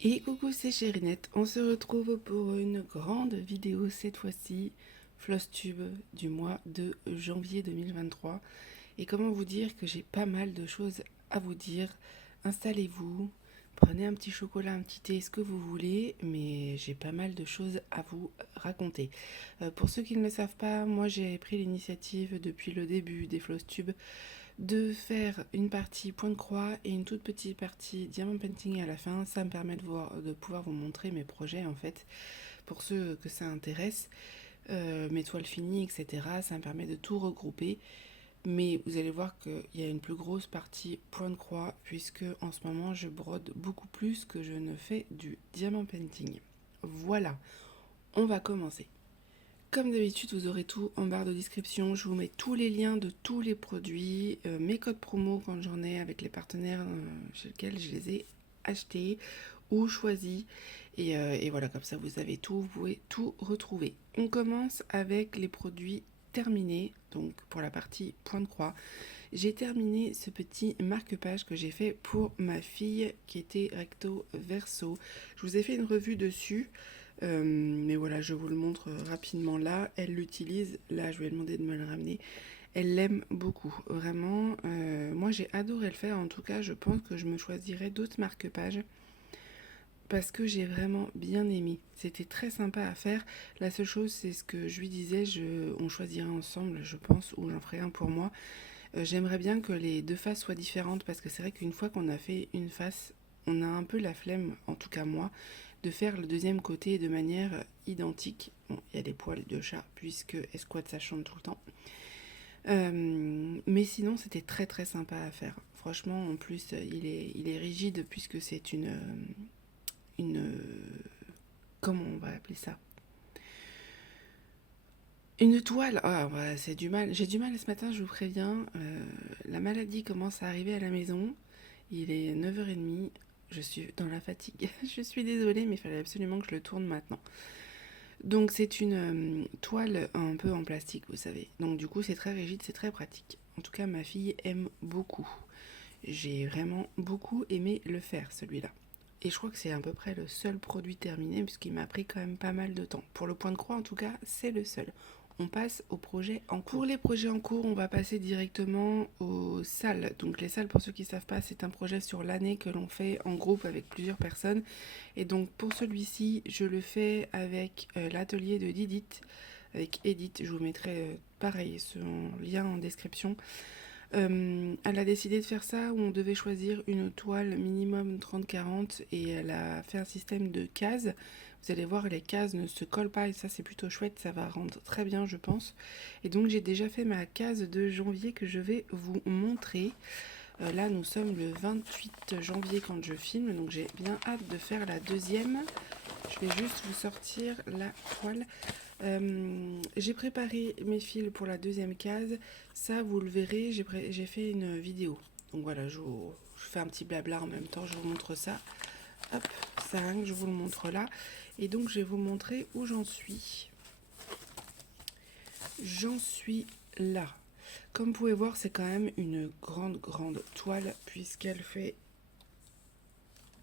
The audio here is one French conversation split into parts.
Et coucou, c'est Chérinette. On se retrouve pour une grande vidéo cette fois-ci, FlossTube du mois de janvier 2023. Et comment vous dire que j'ai pas mal de choses à vous dire. Installez-vous, prenez un petit chocolat, un petit thé, ce que vous voulez, mais j'ai pas mal de choses à vous raconter. Pour ceux qui ne le savent pas, moi j'ai pris l'initiative depuis le début des FlossTube de faire une partie point de croix et une toute petite partie diamant painting à la fin. Ça me permet de pouvoir vous montrer mes projets en fait, pour ceux que ça intéresse, mes toiles finies, etc. Ça me permet de tout regrouper. Mais vous allez voir qu'il y a une plus grosse partie point de croix, puisque en ce moment je brode beaucoup plus que je ne fais du diamant painting. Voilà, on va commencer. Comme d'habitude, vous aurez tout en barre de description. Je vous mets tous les liens de tous les produits, mes codes promo quand j'en ai avec les partenaires chez lesquels je les ai achetés ou choisis. Et voilà, comme ça vous avez tout, vous pouvez tout retrouver. On commence avec les produits terminés. Donc pour la partie point de croix, j'ai terminé ce petit marque-page que j'ai fait pour ma fille qui était recto verso. Je vous ai fait une revue dessus. Mais voilà, je vous le montre rapidement là. Elle l'utilise. Là, je lui ai demandé de me le ramener. Elle l'aime beaucoup, vraiment. Moi, j'ai adoré le faire. En tout cas, je pense que je me choisirai d'autres marque-pages parce que j'ai vraiment bien aimé. C'était très sympa à faire. La seule chose, c'est ce que je lui disais. On choisirait ensemble, je pense, ou j'en ferai un pour moi. J'aimerais bien que les deux faces soient différentes parce que c'est vrai qu'une fois qu'on a fait une face, on a un peu la flemme, en tout cas moi, de faire le deuxième côté de manière identique. Bon, il y a des poils de chat puisque Esquad ça chante tout le temps. Mais sinon, c'était très très sympa à faire. Franchement, en plus, il est rigide puisque c'est une. Comment on va appeler ça? Une toile. Ah, ouais, c'est du mal. J'ai du mal ce matin, je vous préviens. La maladie commence à arriver à la maison. Il est 9h30. Je suis dans la fatigue. Je suis désolée, mais il fallait absolument que je le tourne maintenant. Donc c'est une toile un peu en plastique, vous savez. Donc du coup c'est très rigide, c'est très pratique. En tout cas ma fille aime beaucoup. J'ai vraiment beaucoup aimé le faire celui-là. Et je crois que c'est à peu près le seul produit terminé puisqu'il m'a pris quand même pas mal de temps. Pour le point de croix en tout cas c'est le seul. On passe aux projets en cours. Pour les projets en cours, on va passer directement aux salles. Donc les salles, pour ceux qui ne savent pas, c'est un projet sur l'année que l'on fait en groupe avec plusieurs personnes. Et donc pour celui-ci, je le fais avec l'atelier de Didit, avec Edith. Je vous mettrai pareil son lien en description. Elle a décidé de faire ça où on devait choisir une toile minimum 30-40 et elle a fait un système de cases. Vous allez voir, les cases ne se collent pas et ça c'est plutôt chouette, ça va rendre très bien je pense. Et donc j'ai déjà fait ma case de janvier que je vais vous montrer. Là nous sommes le 28 janvier quand je filme, donc j'ai bien hâte de faire la deuxième. Je vais juste vous sortir la toile. J'ai préparé mes fils pour la deuxième case. Ça, vous le verrez, j'ai fait une vidéo. Donc voilà, je fais un petit blabla en même temps, je vous montre ça. Hop, ça rien que je vous le montre là. Et donc, je vais vous montrer où j'en suis. J'en suis là. Comme vous pouvez voir, c'est quand même une grande toile puisqu'elle fait...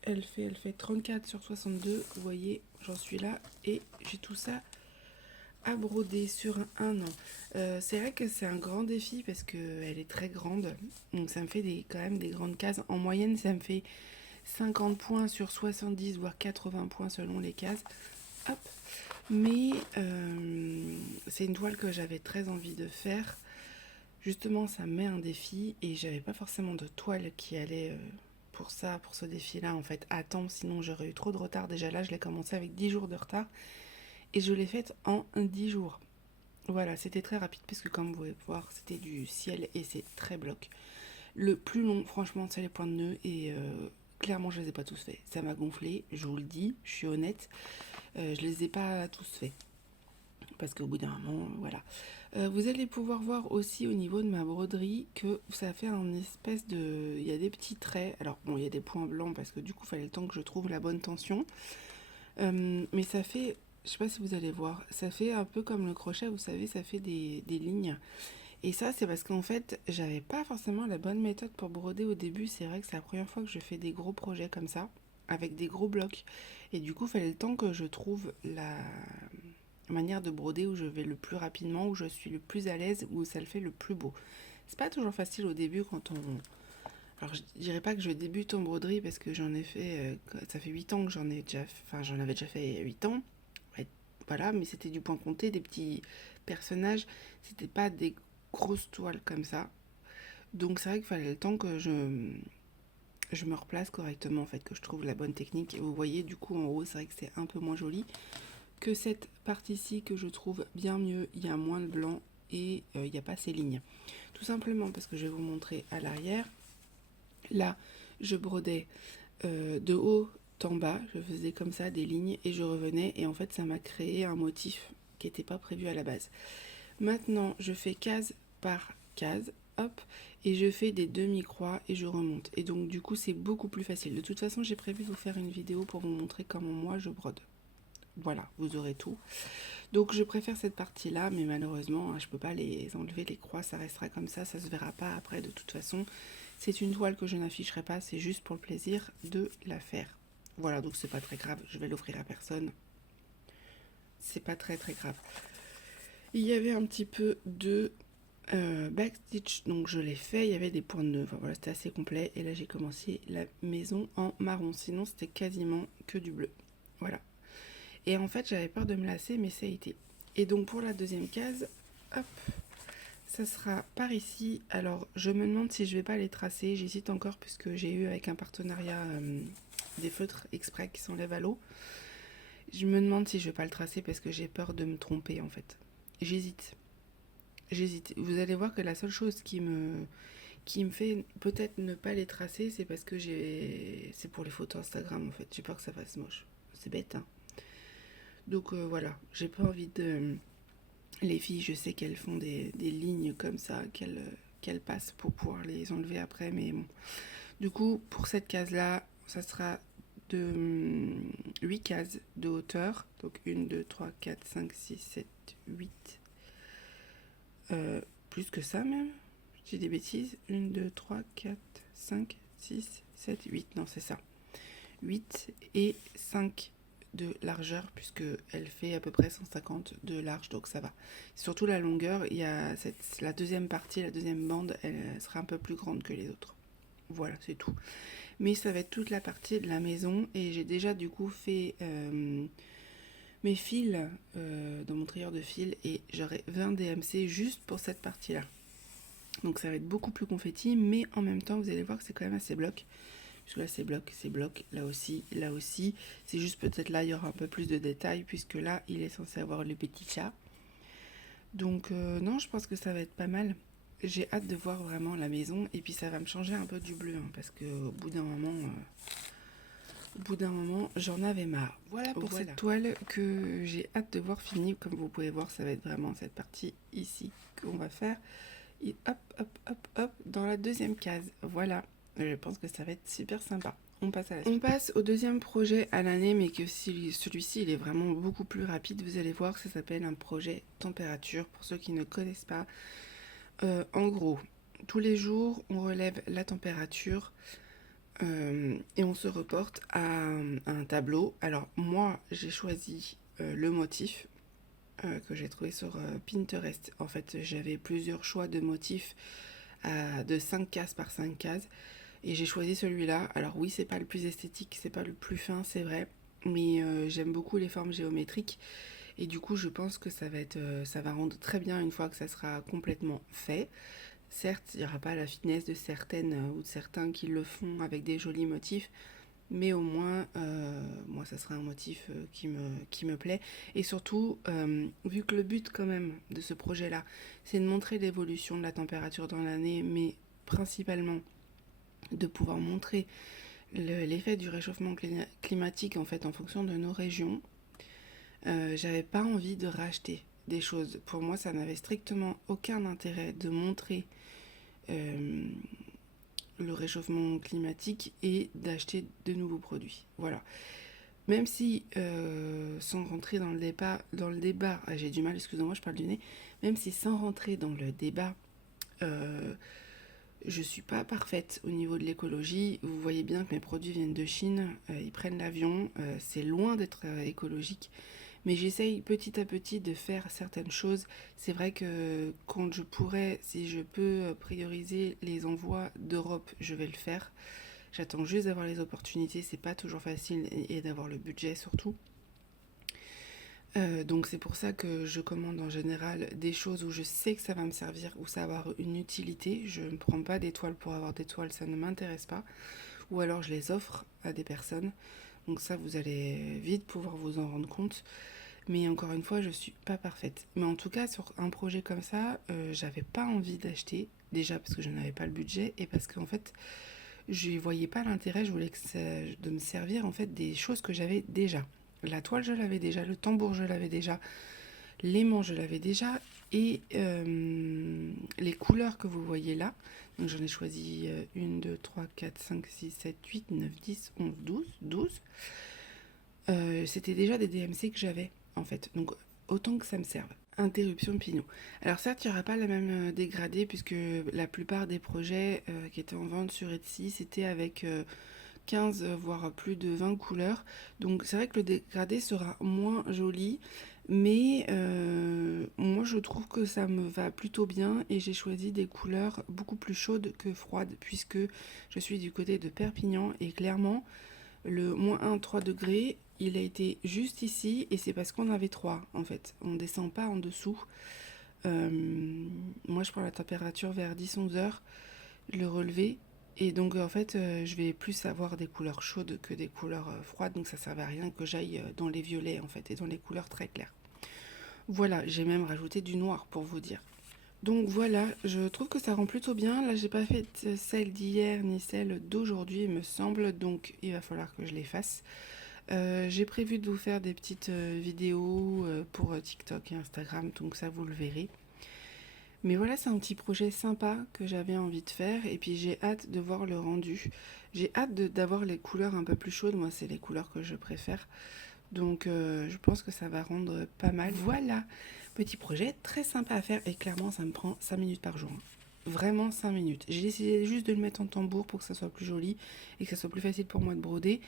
Elle fait 34 sur 62. Vous voyez, j'en suis là et j'ai tout ça à broder sur un an. C'est vrai que c'est un grand défi parce qu'elle est très grande. Donc ça me fait quand même des grandes cases. En moyenne, ça me fait 50 points sur 70, voire 80 points selon les cases. Hop. Mais c'est une toile que j'avais très envie de faire. Justement, ça me met un défi et j'avais pas forcément de toile qui allait pour ça, pour ce défi-là, en fait, à temps. Sinon, j'aurais eu trop de retard. Déjà là, je l'ai commencé avec 10 jours de retard et je l'ai faite en 10 jours. Voilà, c'était très rapide parce que comme vous pouvez voir, c'était du ciel et c'est très bloc. Le plus long, franchement, c'est les points de nœud et clairement, je les ai pas tous faits. Ça m'a gonflé, je vous le dis, je suis honnête. Je les ai pas tous faits parce qu'au bout d'un moment, voilà. Vous allez pouvoir voir aussi au niveau de ma broderie que ça fait un espèce de... Il y a des petits traits. Alors bon, il y a des points blancs parce que du coup, il fallait le temps que je trouve la bonne tension. Mais ça fait... Je sais pas si vous allez voir, ça fait un peu comme le crochet, vous savez, ça fait des lignes. Et ça, c'est parce qu'en fait, j'avais pas forcément la bonne méthode pour broder au début. C'est vrai que c'est la première fois que je fais des gros projets comme ça. avec des gros blocs. Et du coup, il fallait le temps que je trouve la manière de broder où je vais le plus rapidement, où je suis le plus à l'aise, où ça le fait le plus beau. C'est pas toujours facile au début quand on... Alors je dirais pas que je débute en broderie parce que j'en ai fait... ça fait 8 ans que j'en ai déjà... Enfin j'en avais déjà fait 8 ans. Ouais, voilà, mais c'était du point compté, des petits personnages. C'était pas des grosses toiles comme ça. Donc c'est vrai qu'il fallait le temps que je me replace correctement, en fait, que je trouve la bonne technique. Et vous voyez, du coup, en haut, c'est vrai que c'est un peu moins joli que cette partie-ci que je trouve bien mieux. Il y a moins de blanc et il n'y a pas ces lignes. Tout simplement parce que je vais vous montrer à l'arrière. Là, je brodais de haut en bas, je faisais comme ça des lignes et je revenais. Et en fait, ça m'a créé un motif qui n'était pas prévu à la base. Maintenant, je fais case par case, hop, et je fais des demi-croix et je remonte. Et donc, du coup, c'est beaucoup plus facile. De toute façon, j'ai prévu de vous faire une vidéo pour vous montrer comment moi je brode. Voilà, vous aurez tout. Donc, je préfère cette partie-là, mais malheureusement, je ne peux pas les enlever, les croix, ça restera comme ça se verra pas après de toute façon. C'est une toile que je n'afficherai pas, c'est juste pour le plaisir de la faire. Voilà, donc c'est pas très grave, je vais l'offrir à personne. C'est pas très très grave. Il y avait un petit peu de backstitch, donc je l'ai fait, il y avait des points de nœud, enfin voilà, c'était assez complet. Et là j'ai commencé la maison en marron, sinon c'était quasiment que du bleu. Voilà. Et en fait j'avais peur de me lasser, mais ça a été. Et donc pour la deuxième case, hop, ça sera par ici. Alors je me demande si je vais pas les tracer, j'hésite encore puisque j'ai eu avec un partenariat des feutres exprès qui s'enlèvent à l'eau. Je me demande si je vais pas le tracer parce que j'ai peur de me tromper en fait. J'hésite. Vous allez voir que la seule chose qui me fait peut-être ne pas les tracer, c'est parce que c'est pour les photos Instagram en fait. J'ai peur que ça fasse moche. C'est bête, hein. Donc voilà, j'ai pas envie de... Les filles, je sais qu'elles font des lignes comme ça, qu'elles passent pour pouvoir les enlever après, mais bon. Du coup, pour cette case-là, ça sera de 8 cases de hauteur. Donc 1, 2, 3, 4, 5, 6, 7, 8. Plus que ça même. J'ai des bêtises. 1, 2, 3, 4, 5, 6, 7, 8. Non, c'est ça. 8 et 5 de largeur, puisque elle fait à peu près 150 de large, donc ça va. Surtout la longueur, il y a la deuxième partie, la deuxième bande, elle sera un peu plus grande que les autres. Voilà, c'est tout. Mais ça va être toute la partie de la maison, et j'ai déjà du coup fait mes fils dans mon trieur de fils, et j'aurai 20 DMC juste pour cette partie-là. Donc ça va être beaucoup plus confetti, mais en même temps, vous allez voir que c'est quand même assez bloc. Parce que là, c'est bloc, là aussi, là aussi. C'est juste peut-être là, il y aura un peu plus de détails, puisque là, il est censé avoir le petit chat. Donc non, je pense que ça va être pas mal. J'ai hâte de voir vraiment la maison, et puis ça va me changer un peu du bleu, hein, parce que au bout d'un moment, j'en avais marre. Voilà pour cette toile que j'ai hâte de voir finie. Comme vous pouvez voir, ça va être vraiment cette partie ici qu'on va faire. Et hop, hop, hop, hop, dans la deuxième case. Voilà. Je pense que ça va être super sympa. On passe à la suite. On passe au deuxième projet à l'année, mais que celui-ci, il est vraiment beaucoup plus rapide. Vous allez voir, ça s'appelle un projet température. Pour ceux qui ne connaissent pas, en gros, tous les jours, on relève la température et on se reporte à un tableau. Alors moi, j'ai choisi le motif que j'ai trouvé sur Pinterest. En fait, j'avais plusieurs choix de motifs de 5 cases par 5 cases. Et j'ai choisi celui-là. Alors oui, c'est pas le plus esthétique, c'est pas le plus fin, c'est vrai. Mais j'aime beaucoup les formes géométriques. Et du coup, je pense que ça va rendre très bien une fois que ça sera complètement fait. Certes, il n'y aura pas la finesse de certaines ou de certains qui le font avec des jolis motifs. Mais au moins, moi, ça sera un motif qui me plaît. Et surtout, vu que le but quand même de ce projet-là, c'est de montrer l'évolution de la température dans l'année, mais principalement de pouvoir montrer l'effet du réchauffement climatique en fait en fonction de nos régions, j'avais pas envie de racheter des choses. Pour moi, ça n'avait strictement aucun intérêt de montrer le réchauffement climatique et d'acheter de nouveaux produits. Voilà. Même si, sans rentrer dans le débat, j'ai du mal, excusez-moi, je parle du nez, même si sans rentrer dans le débat, Je suis pas parfaite au niveau de l'écologie. Vous voyez bien que mes produits viennent de Chine, ils prennent l'avion, c'est loin d'être écologique. Mais j'essaye petit à petit de faire certaines choses. C'est vrai que quand je pourrais, si je peux prioriser les envois d'Europe, je vais le faire. J'attends juste d'avoir les opportunités, c'est pas toujours facile et d'avoir le budget surtout. Donc c'est pour ça que je commande en général des choses où je sais que ça va me servir, où ça va avoir une utilité. Je ne prends pas d'étoiles pour avoir d'étoiles, ça ne m'intéresse pas. Ou alors je les offre à des personnes. Donc ça, vous allez vite pouvoir vous en rendre compte. Mais encore une fois, je suis pas parfaite. Mais en tout cas, sur un projet comme ça, j'avais pas envie d'acheter. Déjà parce que je n'avais pas le budget et parce qu'en fait, je ne voyais pas l'intérêt. Je voulais de me servir en fait des choses que j'avais déjà. La toile, je l'avais déjà. Le tambour, je l'avais déjà. L'aimant, je l'avais déjà. Et les couleurs que vous voyez là, donc j'en ai choisi 1, 2, 3, 4, 5, 6, 7, 8, 9, 10, 11, 12. C'était déjà des DMC que j'avais, en fait. Donc, autant que ça me serve. Interruption Pinot. Alors certes, il n'y aura pas la même dégradée, puisque la plupart des projets qui étaient en vente sur Etsy, c'était avec 15, voire plus de 20 couleurs. Donc c'est vrai que le dégradé sera moins joli, mais moi je trouve que ça me va plutôt bien et j'ai choisi des couleurs beaucoup plus chaudes que froides, puisque je suis du côté de Perpignan et clairement, le -1, 3 degrés, il a été juste ici et c'est parce qu'on avait 3 en fait. On ne descend pas en dessous. Euh, Moi je prends la température vers 10-11 heures, le relevé. Et donc en fait je vais plus avoir des couleurs chaudes que des couleurs froides. Donc ça ne servait à rien que j'aille dans les violets en fait et dans les couleurs très claires. Voilà, j'ai même rajouté du noir pour vous dire. Donc voilà, je trouve que ça rend plutôt bien. Là, j'ai pas fait celle d'hier ni celle d'aujourd'hui, il me semble, donc il va falloir que je les fasse. J'ai prévu de vous faire des petites vidéos pour TikTok et Instagram, donc ça vous le verrez. Mais voilà, c'est un petit projet sympa que j'avais envie de faire et puis j'ai hâte de voir le rendu. J'ai hâte d'avoir les couleurs un peu plus chaudes, moi c'est les couleurs que je préfère. Donc je pense que ça va rendre pas mal. Voilà, petit projet très sympa à faire et clairement ça me prend 5 minutes par jour. Vraiment 5 minutes. J'ai décidé juste de le mettre en tambour pour que ça soit plus joli et que ça soit plus facile pour moi de broder.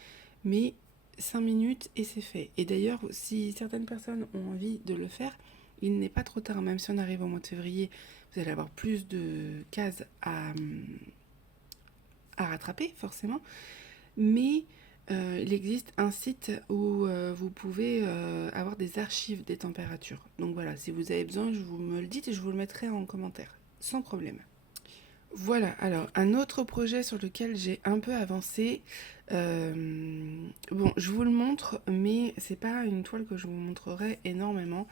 Mais 5 minutes et c'est fait. Et d'ailleurs, si certaines personnes ont envie de le faire, il n'est pas trop tard. Même si on arrive au mois de février, vous allez avoir plus de cases à rattraper forcément. Mais il existe un site où vous pouvez avoir des archives des températures. Donc voilà, si vous avez besoin, vous me le dites et je vous le mettrai en commentaire, sans problème. Voilà, alors un autre projet sur lequel j'ai un peu avancé. Bon, je vous le montre, mais c'est pas une toile que je vous montrerai énormément,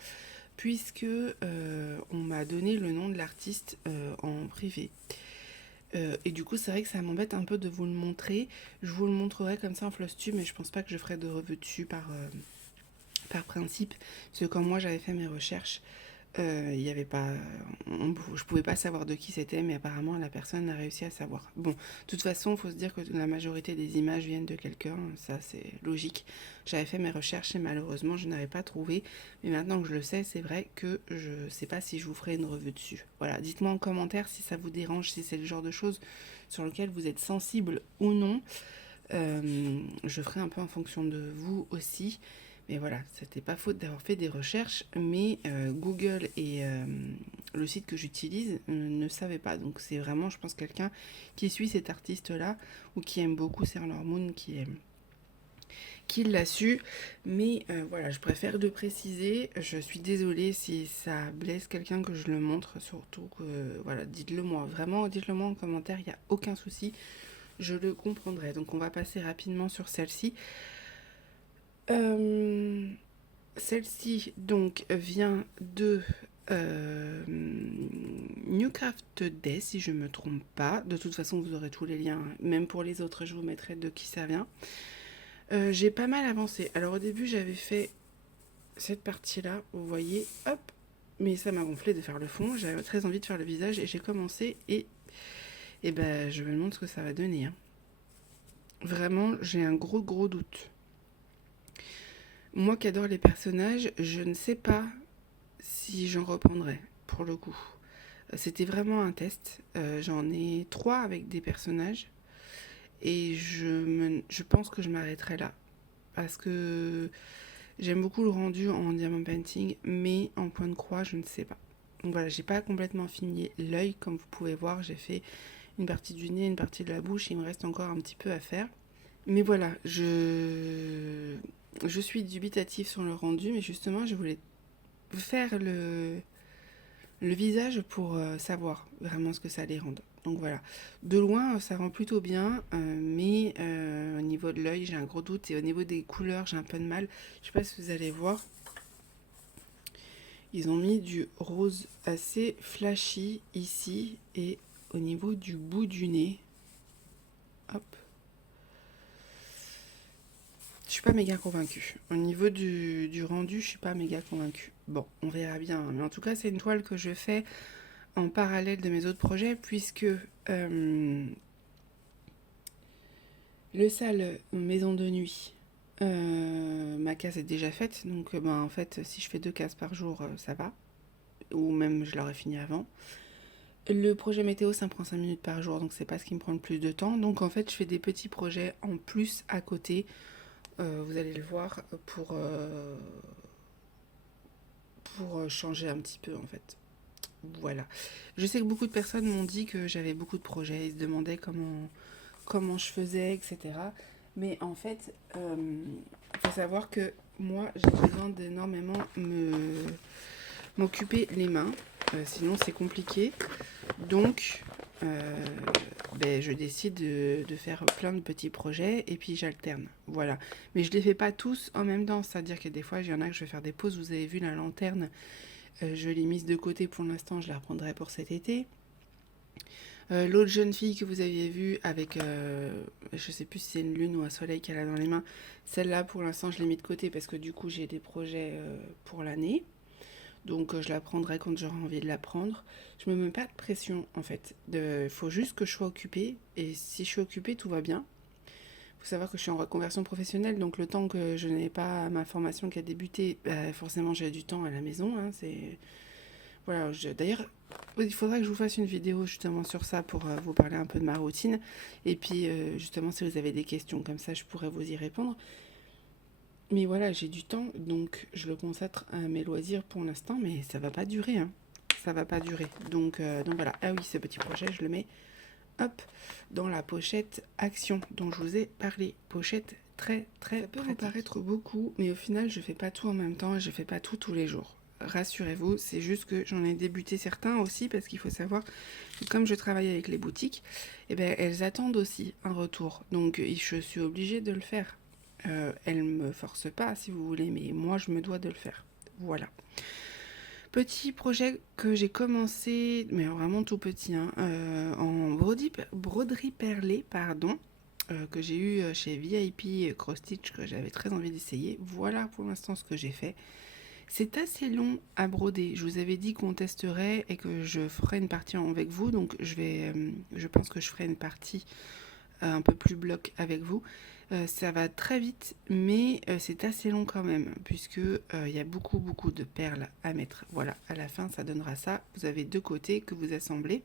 puisque on m'a donné le nom de l'artiste en privé. Et du coup, c'est vrai que ça m'embête un peu de vous le montrer. Je vous le montrerai comme ça en Flosstube, mais je pense pas que je ferai de revue dessus par principe. Parce que quand moi j'avais fait mes recherches, il y avait pas, je pouvais pas savoir de qui c'était, mais apparemment la personne a réussi à savoir. Bon, de toute façon, il faut se dire que la majorité des images viennent de quelqu'un, ça c'est logique. J'avais fait mes recherches et malheureusement je n'avais pas trouvé, mais maintenant que je le sais, c'est vrai que je sais pas si je vous ferai une revue dessus. Voilà, dites-moi en commentaire si ça vous dérange, si c'est le genre de choses sur lequel vous êtes sensible ou non. Je ferai un peu en fonction de vous aussi. Mais voilà, c'était pas faute d'avoir fait des recherches, mais Google et le site que j'utilise ne savaient pas. Donc c'est vraiment, je pense, quelqu'un qui suit cet artiste-là ou qui aime beaucoup Sailor Moon qui l'a su. Mais voilà, je préfère le préciser. Je suis désolée si ça blesse quelqu'un que je le montre, surtout que, voilà, dites-le moi. Vraiment, dites-le moi en commentaire, il n'y a aucun souci. Je le comprendrai. Donc on va passer rapidement sur celle-ci. Celle-ci donc vient de Newcraft Day si je me trompe pas. De toute façon vous aurez tous les liens, même pour les autres je vous mettrai de qui ça vient. J'ai pas mal avancé. Alors au début j'avais fait cette partie là, vous voyez, hop, mais ça m'a gonflé de faire le fond. J'avais très envie de faire le visage et j'ai commencé et ben je me demande ce que ça va donner. Hein. Vraiment j'ai un gros doute. Moi qui adore les personnages, je ne sais pas si j'en reprendrai, pour le coup. C'était vraiment un test. J'en ai 3 avec des personnages et je pense que je m'arrêterai là parce que j'aime beaucoup le rendu en diamant painting, mais en point de croix, je ne sais pas. Donc voilà, j'ai pas complètement fini l'œil, comme vous pouvez voir, j'ai fait une partie du nez, une partie de la bouche, il me reste encore un petit peu à faire. Mais voilà, je suis dubitative sur le rendu, mais justement, je voulais faire le visage pour savoir vraiment ce que ça allait rendre. Donc voilà, de loin, ça rend plutôt bien, mais au niveau de l'œil, j'ai un gros doute, et au niveau des couleurs, j'ai un peu de mal. Je sais pas si vous allez voir, ils ont mis du rose assez flashy ici, et au niveau du bout du nez, hop, je suis pas méga convaincue. Au niveau du rendu, je suis pas méga convaincue. Bon, on verra bien. Mais en tout cas, c'est une toile que je fais en parallèle de mes autres projets, puisque le salle maison de nuit, ma case est déjà faite. Donc, en fait, si je fais 2 cases par jour, ça va. Ou même, je l'aurais fini avant. Le projet météo, ça me prend 5 minutes par jour, donc c'est pas ce qui me prend le plus de temps. Donc, en fait, je fais des petits projets en plus à côté. Vous allez le voir pour changer un petit peu en fait. Voilà. Je sais que beaucoup de personnes m'ont dit que j'avais beaucoup de projets, ils se demandaient comment je faisais, etc. Mais en fait, faut savoir que moi, j'ai besoin d'énormément m'occuper les mains, sinon c'est compliqué. Donc, euh, je décide de faire plein de petits projets et puis j'alterne. Voilà. Mais je ne les fais pas tous en même temps. C'est-à-dire que des fois, il y en a que je vais faire des pauses. Vous avez vu la lanterne, je l'ai mise de côté pour l'instant. Je la reprendrai pour cet été. L'autre jeune fille que vous aviez vue avec, je sais plus si c'est une lune ou un soleil qu'elle a dans les mains, celle-là pour l'instant je l'ai mis de côté parce que du coup j'ai des projets pour l'année. Donc je la prendrai quand j'aurai envie de la prendre. Je me mets pas de pression en fait. Il faut juste que je sois occupée. Et si je suis occupée, tout va bien. Il faut savoir que je suis en reconversion professionnelle. Donc le temps que je n'ai pas ma formation qui a débuté, forcément j'ai du temps à la maison. Hein, voilà, d'ailleurs, il faudrait que je vous fasse une vidéo justement sur ça pour vous parler un peu de ma routine. Et puis justement si vous avez des questions comme ça, je pourrais vous y répondre. Mais voilà, j'ai du temps, donc je le consacre à mes loisirs pour l'instant, mais ça va pas durer, hein. Ça va pas durer. Donc voilà. Ah oui, ce petit projet, je le mets, hop, dans la pochette action dont je vous ai parlé. Pochette très très ça peut pratique. Vous paraître beaucoup, mais au final, je fais pas tout en même temps, je fais pas tout tous les jours. Rassurez-vous, c'est juste que j'en ai débuté certains aussi, parce qu'il faut savoir que comme je travaille avec les boutiques, eh ben, elles attendent aussi un retour. Donc je suis obligée de le faire. Elle me force pas si vous voulez, mais moi je me dois de le faire. Voilà. Petit projet que j'ai commencé, mais vraiment tout petit, hein, en broderie perlée, pardon, que j'ai eu chez VIP Cross Stitch, que j'avais très envie d'essayer. Voilà pour l'instant ce que j'ai fait. C'est assez long à broder. Je vous avais dit qu'on testerait et que je ferai une partie avec vous, donc je pense que je ferai une partie un peu plus bloc avec vous. Ça va très vite, mais c'est assez long quand même, puisque y a beaucoup de perles à mettre. Voilà, à la fin, ça donnera ça. Vous avez 2 côtés que vous assemblez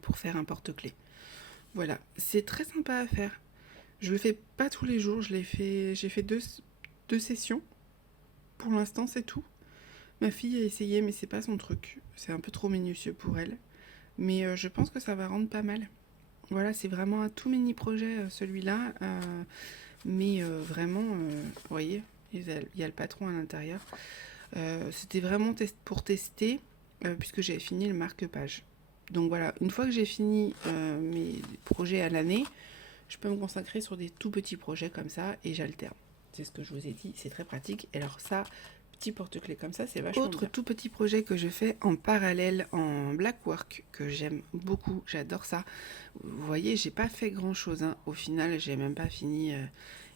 pour faire un porte-clés. Voilà, c'est très sympa à faire. Je le fais pas tous les jours, j'ai fait deux sessions. Pour l'instant, c'est tout. Ma fille a essayé, mais c'est pas son truc. C'est un peu trop minutieux pour elle. Mais je pense que ça va rendre pas mal. Voilà, c'est vraiment un tout mini projet celui-là, mais vraiment, vous voyez, il y a le patron à l'intérieur. C'était vraiment pour tester, puisque j'avais fini le marque-page. Donc voilà, une fois que j'ai fini mes projets à l'année, je peux me consacrer sur des tout petits projets comme ça et j'alterne. C'est ce que je vous ai dit, c'est très pratique. Et alors ça, petit porte-clés comme ça, c'est vachement bien. Autre tout petit projet que je fais en parallèle en black work, que j'aime beaucoup, j'adore ça. Vous voyez, j'ai pas fait grand chose, hein. Au final, j'ai même pas fini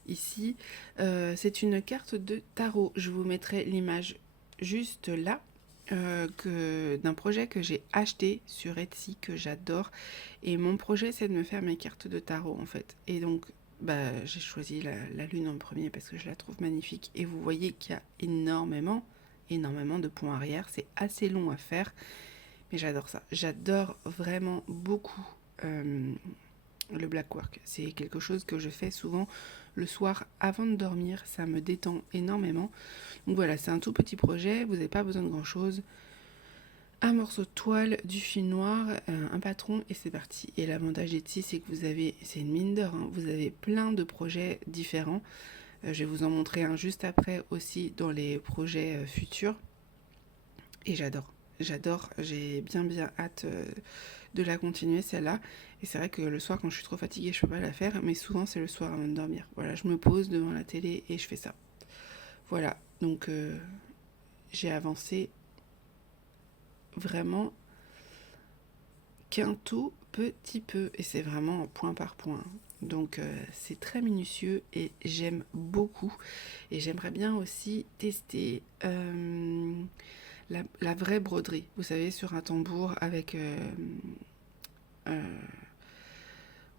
ici. C'est une carte de tarot. Je vous mettrai l'image juste là. D'un projet que j'ai acheté sur Etsy, que j'adore. Et mon projet, c'est de me faire mes cartes de tarot, en fait. Et donc, j'ai choisi la lune en premier parce que je la trouve magnifique. Et vous voyez qu'il y a énormément de points arrière. C'est assez long à faire. Mais j'adore ça. J'adore vraiment beaucoup le black work. C'est quelque chose que je fais souvent le soir avant de dormir. Ça me détend énormément. Donc voilà, c'est un tout petit projet. Vous n'avez pas besoin de grand chose. Un morceau de toile, du fil noir, un patron et c'est parti. Et l'avantage ici, c'est que c'est une mine d'or, hein, vous avez plein de projets différents. Je vais vous en montrer un juste après aussi dans les projets futurs. Et j'adore, j'ai bien hâte de la continuer celle-là. Et c'est vrai que le soir quand je suis trop fatiguée, je peux pas la faire, mais souvent c'est le soir avant de dormir. Voilà, je me pose devant la télé et je fais ça. Voilà, donc j'ai avancé vraiment qu'un tout petit peu et c'est vraiment point par point. Donc c'est très minutieux et j'aime beaucoup. Et j'aimerais bien aussi tester la vraie broderie. Vous savez, sur un tambour avec euh,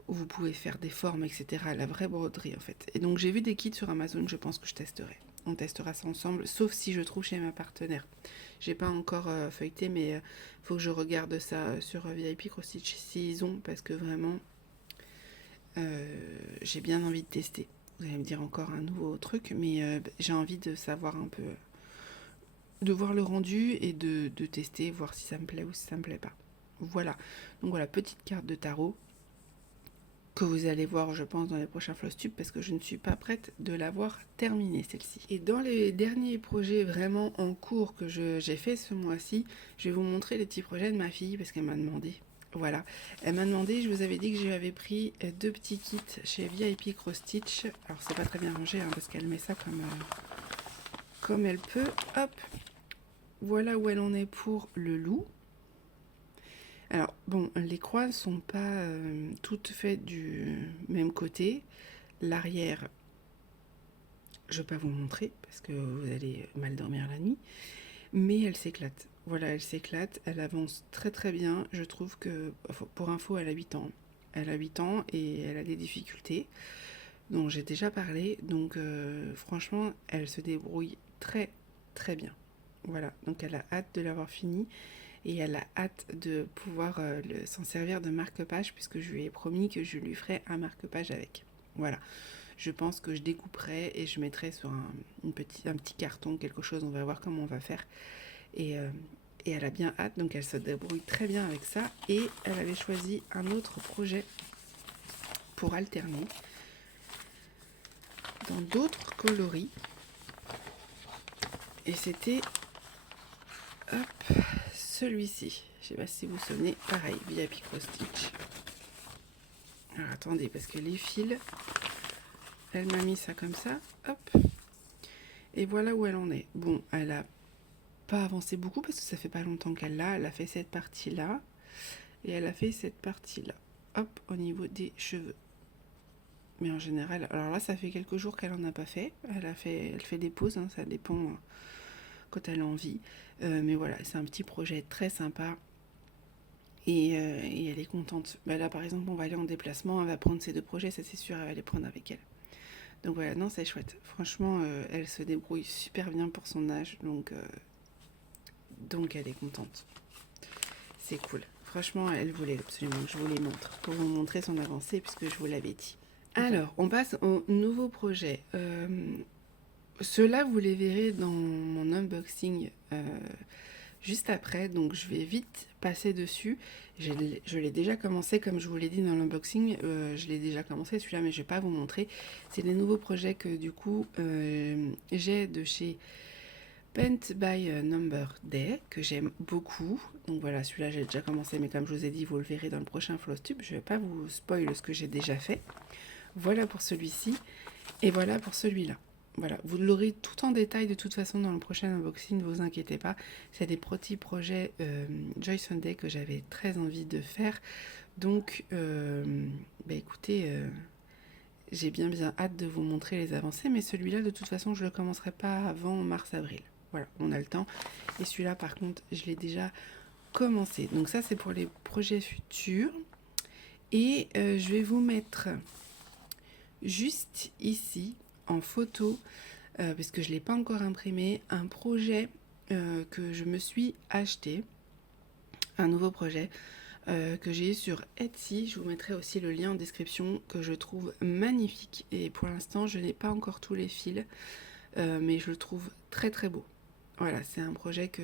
où vous pouvez faire des formes, etc. La vraie broderie en fait. Et donc j'ai vu des kits sur Amazon, je pense que je testerai. On testera ça ensemble, sauf si je trouve chez ma partenaire. J'ai pas encore feuilleté, mais faut que je regarde ça sur VIP Cross Stitch s'ils ont, parce que vraiment, j'ai bien envie de tester. Vous allez me dire encore un nouveau truc, mais j'ai envie de savoir un peu, de voir le rendu et de tester, voir si ça me plaît ou si ça me plaît pas. Voilà. Donc voilà, petite carte de tarot que vous allez voir, je pense, dans les prochains Flosstube, parce que je ne suis pas prête de l'avoir terminée, celle-ci. Et dans les derniers projets vraiment en cours que j'ai fait ce mois-ci, je vais vous montrer les petits projets de ma fille, parce qu'elle m'a demandé. Voilà, elle m'a demandé, je vous avais dit que j'avais pris 2 petits kits chez VIP Cross Stitch. Alors c'est pas très bien rangé, hein, parce qu'elle met ça comme elle peut. Hop, voilà où elle en est pour le loup. Alors, bon, les croix ne sont pas toutes faites du même côté. L'arrière, je ne vais pas vous montrer parce que vous allez mal dormir la nuit. Mais elle s'éclate. Voilà, elle s'éclate. Elle avance très très bien. Je trouve que, pour info, elle a 8 ans. Elle a 8 ans et elle a des difficultés dont j'ai déjà parlé. Donc, franchement, elle se débrouille très très bien. Voilà, donc elle a hâte de l'avoir fini. Et elle a hâte de pouvoir s'en servir de marque-page puisque je lui ai promis que je lui ferai un marque-page avec. Voilà, je pense que je découperai et je mettrai sur un petit carton, quelque chose, on va voir comment on va faire. Et elle a bien hâte, donc elle se débrouille très bien avec ça. Et elle avait choisi un autre projet pour alterner dans d'autres coloris. Et c'était, hop, celui-ci. Je sais pas si vous vous souvenez, pareil, VIP Cross Stitch. Alors attendez, parce que les fils, elle m'a mis ça comme ça, hop. Et voilà où elle en est. Bon, elle a pas avancé beaucoup parce que ça fait pas longtemps qu'elle l'a. Elle a fait cette partie-là et elle a fait cette partie-là, hop, au niveau des cheveux. Mais en général, alors là, ça fait quelques jours qu'elle en a pas fait. Elle fait des pauses, hein, ça dépend quand elle a envie. Mais voilà, c'est un petit projet très sympa. Et elle est contente. Bah là, par exemple, on va aller en déplacement, elle va prendre ces 2 projets, ça c'est sûr, elle va les prendre avec elle. Donc voilà, non, c'est chouette. Franchement, elle se débrouille super bien pour son âge, donc elle est contente. C'est cool. Franchement, elle voulait absolument que je vous les montre, pour vous montrer son avancée, puisque je vous l'avais dit. Alors, on passe au nouveau projet. Ceux-là, vous les verrez dans mon unboxing juste après, donc je vais vite passer dessus. Je l'ai déjà commencé, comme je vous l'ai dit dans l'unboxing, je l'ai déjà commencé celui-là, mais je ne vais pas vous montrer. C'est des nouveaux projets que du coup j'ai de chez Paint by Number Day, que j'aime beaucoup. Donc voilà, celui-là j'ai déjà commencé, mais comme je vous ai dit, vous le verrez dans le prochain Flosstube. Je ne vais pas vous spoiler ce que j'ai déjà fait. Voilà pour celui-ci, et voilà pour celui-là. Voilà, vous l'aurez tout en détail de toute façon dans le prochain unboxing, ne vous inquiétez pas. C'est des petits projets Joy Sunday que j'avais très envie de faire. Donc, écoutez, j'ai bien hâte de vous montrer les avancées. Mais celui-là, de toute façon, je ne le commencerai pas avant mars-avril. Voilà, on a le temps. Et celui-là, par contre, je l'ai déjà commencé. Donc ça, c'est pour les projets futurs. Et je vais vous mettre juste ici en photo, parce que je ne l'ai pas encore imprimé, un projet que je me suis acheté. un nouveau projet que j'ai eu sur Etsy. Je vous mettrai aussi le lien en description, que je trouve magnifique. Et pour l'instant, je n'ai pas encore tous les fils, mais je le trouve très très beau. Voilà, c'est un projet que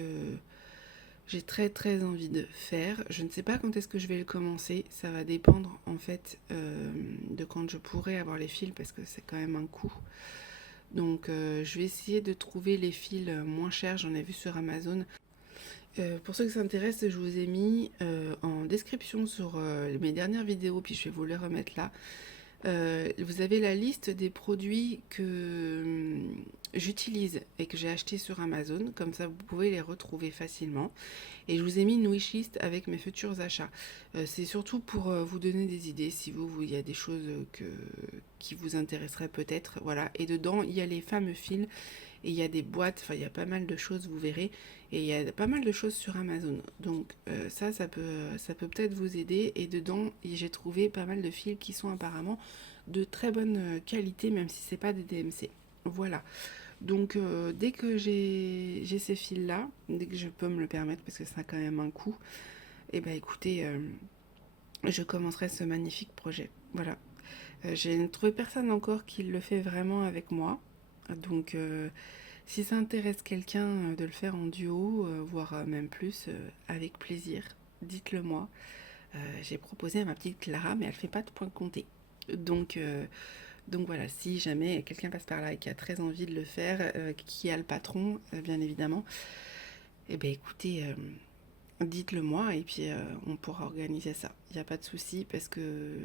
j'ai très très envie de faire. Je ne sais pas quand est-ce que je vais le commencer. Ça va dépendre en fait de quand je pourrai avoir les fils, parce que c'est quand même un coût. Donc je vais essayer de trouver les fils moins chers. J'en ai vu sur Amazon. Pour ceux qui s'intéressent, je vous ai mis en description sur mes dernières vidéos, puis je vais vous les remettre là. Vous avez la liste des produits que j'utilise et que j'ai achetés sur Amazon, comme ça vous pouvez les retrouver facilement. Et je vous ai mis une wishlist avec mes futurs achats. C'est surtout pour vous donner des idées, si il y a des choses qui vous intéresseraient peut-être. Voilà. Et dedans, il y a les fameux fils et il y a des boîtes, enfin il y a pas mal de choses, vous verrez. Et il y a pas mal de choses sur Amazon. Donc ça peut peut-être vous aider. Et dedans, j'ai trouvé pas mal de fils qui sont apparemment de très bonne qualité, même si c'est pas des DMC. Voilà. Donc dès que j'ai ces fils-là, dès que je peux me le permettre, parce que ça a quand même un coût, et ben écoutez, je commencerai ce magnifique projet. Voilà. J'ai trouvé personne encore qui le fait vraiment avec moi. Donc si ça intéresse quelqu'un de le faire en duo, voire même plus, avec plaisir, dites-le moi. J'ai proposé à ma petite Clara, mais elle fait pas de point compté. Donc, donc voilà, si jamais quelqu'un passe par là et qui a très envie de le faire, qui a le patron, bien évidemment, eh bien écoutez, dites-le moi et puis on pourra organiser ça. Il n'y a pas de souci, parce que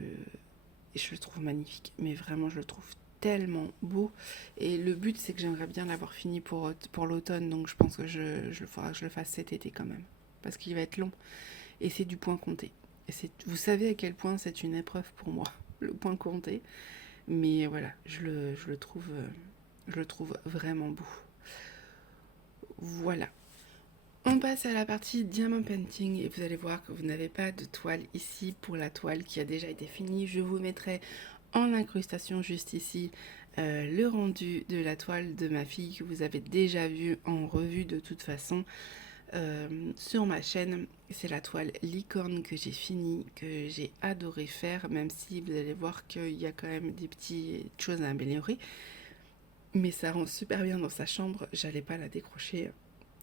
je le trouve magnifique, mais vraiment je le trouve tellement beau. Et le but, c'est que j'aimerais bien l'avoir fini pour l'automne, donc je pense que faudra que je le fasse cet été quand même, parce qu'il va être long et c'est du point compté. Et vous savez à quel point c'est une épreuve pour moi, le point compté. Mais voilà, je le trouve vraiment beau. Voilà. On passe à la partie diamant painting et vous allez voir que vous n'avez pas de toile ici pour la toile qui a déjà été finie. Je vous mettrai en incrustation juste ici le rendu de la toile de ma fille que vous avez déjà vu en revue de toute façon sur ma chaîne. C'est la toile licorne que j'ai finie, que j'ai adoré faire, même si vous allez voir qu'il y a quand même des petites choses à améliorer. Mais ça rend super bien dans sa chambre, j'allais pas la décrocher.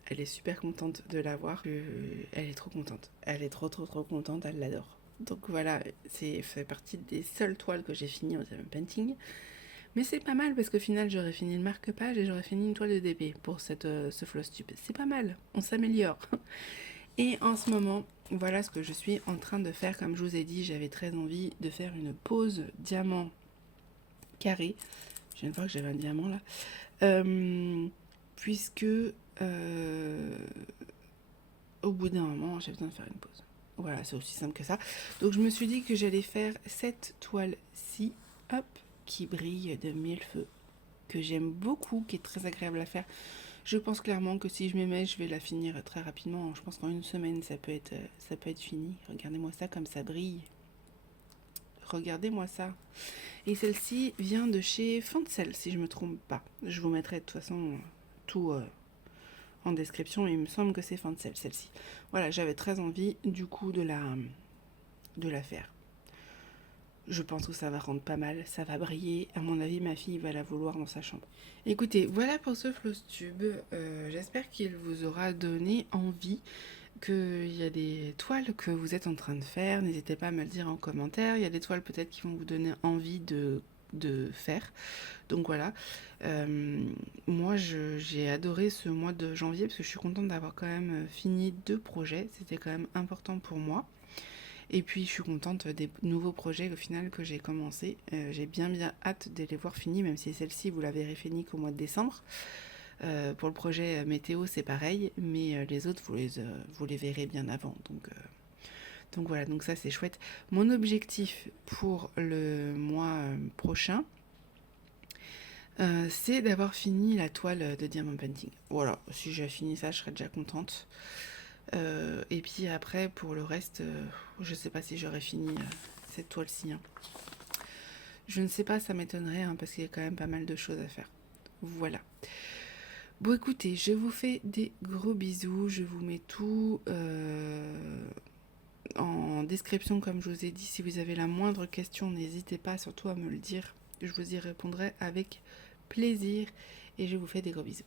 Elle est super contente de l'avoir. Elle est trop contente. Elle est trop contente, elle l'adore. Donc voilà, c'est fait partie des seules toiles que j'ai finies en diamond painting. Mais c'est pas mal parce qu'au final j'aurais fini le marque-page et j'aurais fini une toile de DP pour ce floss tube. C'est pas mal, on s'améliore. Et en ce moment, voilà ce que je suis en train de faire. Comme je vous ai dit, j'avais très envie de faire une pose diamant carré. Je viens de voir que j'avais un diamant là. Puisque au bout d'un moment, j'ai besoin de faire une pause. Voilà, c'est aussi simple que ça. Donc je me suis dit que j'allais faire cette toile-ci, hop, qui brille de mille feux, que j'aime beaucoup, qui est très agréable à faire. Je pense clairement que si je m'y mets, je vais la finir très rapidement. Je pense qu'en une semaine, ça peut être fini. Regardez-moi ça, comme ça brille. Regardez-moi ça. Et celle-ci vient de chez Fancel, si je ne me trompe pas. Je vous mettrai de toute façon tout en description, mais il me semble que c'est Fancel, celle-ci. Voilà, j'avais très envie, du coup, de la faire. Je pense que ça va rendre pas mal, ça va briller. À mon avis, ma fille va la vouloir dans sa chambre. Écoutez, voilà pour ce floss tube. J'espère qu'il vous aura donné envie, qu'il y a des toiles que vous êtes en train de faire. N'hésitez pas à me le dire en commentaire. Il y a des toiles peut-être qui vont vous donner envie de faire. Donc voilà. Moi, j'ai adoré ce mois de janvier parce que je suis contente d'avoir quand même fini 2 projets. C'était quand même important pour moi. Et puis je suis contente des nouveaux projets au final que j'ai commencé. J'ai bien hâte de les voir finis, même si celle-ci vous la verrez finie qu'au mois de décembre. Pour le projet météo c'est pareil, mais les autres vous les verrez bien avant. Donc voilà, donc ça c'est chouette. Mon objectif pour le mois prochain, c'est d'avoir fini la toile de diamond painting. Voilà, si j'ai fini ça, je serais déjà contente. Et puis après, pour le reste, je sais pas si j'aurais fini cette toile-ci. Hein. Je ne sais pas, ça m'étonnerait, hein, parce qu'il y a quand même pas mal de choses à faire. Voilà. Bon écoutez, je vous fais des gros bisous, je vous mets tout en description comme je vous ai dit. Si vous avez la moindre question, n'hésitez pas surtout à me le dire. Je vous y répondrai avec plaisir et je vous fais des gros bisous.